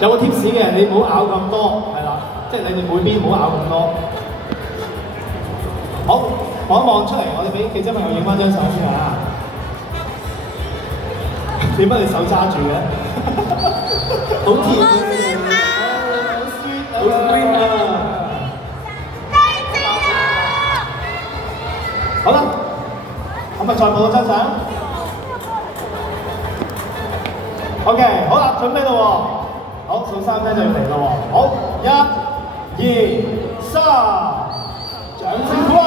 有個 tips 嘅，你唔好咬咁多，係啦，即係你哋每邊唔好咬咁多。好，望一望出嚟，我哋俾記者朋友影翻張相先啊！點解你手揸住嘅？好甜嘅，好 sweet 啊！好啦，咁咪再報張相。OK， 好啦，準備咯喎。好，數3聲就要嚟咯喎。好，1、2、3，掌聲鼓勵。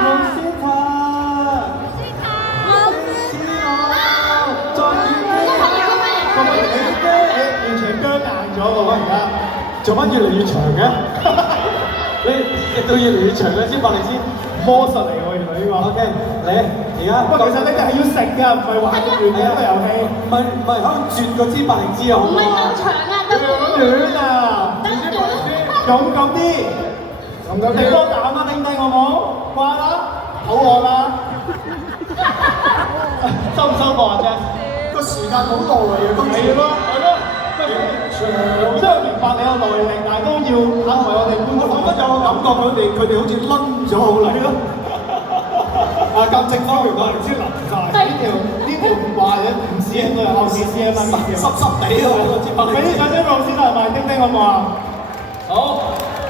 龍先塔，再遠啲。咁你完全僵硬咗喎，而家做乜越嚟越長嘅？你亦都越嚟越長嘅先，百力先魔術嚟喎，原來呢個。OK， 你而家。不過其實呢個係要食㗎，唔係玩咁遠嘅一個遊戲。唔係，可能轉個支百力滋啊，好唔好啊？唔係咁長啊，得短啊！勇敢啲，你幫打啊，丁丁好唔好？乖啦，好餓啦。收唔收貨啊？啫？個時間好耐啊，都係咯，係咯。即係明白你有耐力，但係都要為我哋觀眾。我覺得有個感覺，佢哋好似攆咗好耐咯。啊，咁正方形我唔知淋晒。呢條話嘅唔止應該係後視 CM 濕地喎，俾啲掌聲老師同埋丁丁好唔好啊？好，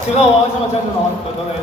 笑得好開心啊！張俊朗，輪到你啦。